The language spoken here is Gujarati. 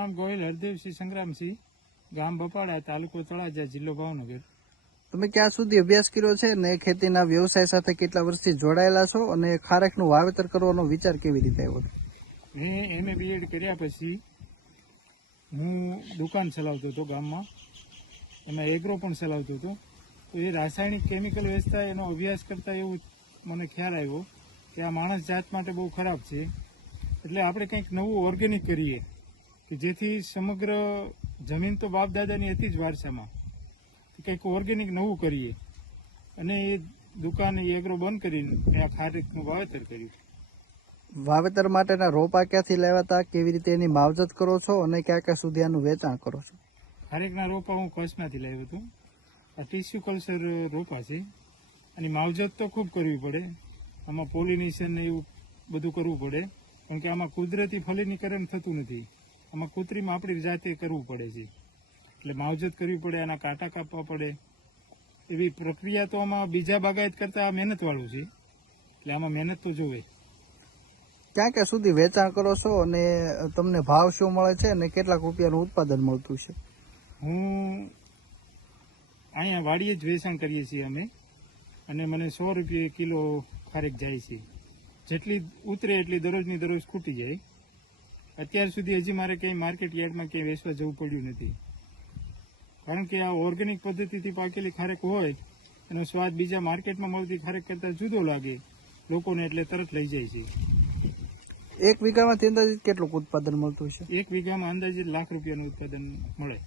નામ ગોહિલ હરદેવસિંહ સંગ્રામસિંહ, ગામ બપાડા, તાલુકો તળાજા, જિલ્લો ભાવનગર. તમે ક્યાં સુધી અભ્યાસ કર્યો છે ને ખેતીના વ્યવસાય સાથે કેટલા વર્ષથી જોડાયેલા છો અને ખારેકનું વાવેતર કરવાનો વિચાર કેવી રીતે આવ્યો? મેં MA BEd કર્યા પછી હું દુકાન ચલાવતો હતો ગામમાં, એમાં એગ્રો પણ ચલાવતો હતો. તો એ રાસાયણિક કેમિકલ વેચતા એનો અભ્યાસ કરતા એવું મને ખ્યાલ આવ્યો કે આ માણસ જાત માટે બહુ ખરાબ છે, એટલે આપણે કંઈક નવું ઓર્ગેનિક કરીએ કે જેથી સમગ્ર જમીન તો બાપ દાદાની હતી જ વારસામાં, કંઈક ઓર્ગેનિક નવું કરીએ અને એ દુકાન એગ્રો બંધ કરીને મેં આ ખારેકનું વાવેતર કર્યું. વાવેતર માટેના રોપા ક્યાંથી લેવાતા, કેવી રીતે એની માવજત કરો છો અને ક્યાં ક્યાં સુધી આનું વેચાણ કરો છો? ખારેકના રોપા હું કચ્છમાંથી લાવ્યો હતો. આ ટીસ્યુ કલ્ચર રોપા છે. અને માવજત તો ખૂબ કરવી પડે, આમાં પોલિનેશન ને એવું બધું કરવું પડે, કારણ કે આમાં કુદરતી ફલીનીકરણ થતું નથી, આમાં કૃત્રિમ આપણી જાતે કરવું પડે છે. એટલે માવજત કરવી પડે, આના કાંટા કાપવા પડે, એવી પ્રક્રિયા તો આમાં બીજા બાગાયત કરતા મહેનત વાળું છે, એટલે આમાં મહેનત તો જોવે. ક્યાં ક્યાં સુધી વેચાણ કરો છો અને તમને ભાવ શું મળે છે અને કેટલાક રૂપિયાનું ઉત્પાદન મળતું છે? હું અહીંયા વાડીએ જ વેચાણ કરીએ છીએ અમે, અને મને 100 રૂપિયા કિલો ખારેક જાય છે. જેટલી ઉતરે એટલી દરરોજની દરરોજ ખૂટી જાય. અત્યાર સુધી હજી મારે ક્યાંય માર્કેટ યાર્ડમાં ક્યાંય વેચવા જવું પડ્યું નથી, કારણ કે આ ઓર્ગેનિક પદ્ધતિથી પાકેલી ખારેક હોય એનો સ્વાદ બીજા માર્કેટમાં મળતી ખારેક કરતાં જુદો લાગે લોકોને, એટલે તરત લઈ જાય છે. એક વીઘામાંથી અંદાજિત કેટલું ઉત્પાદન મળતું છે? એક વીઘામાં અંદાજિત ₹1,00,000 ઉત્પાદન મળે.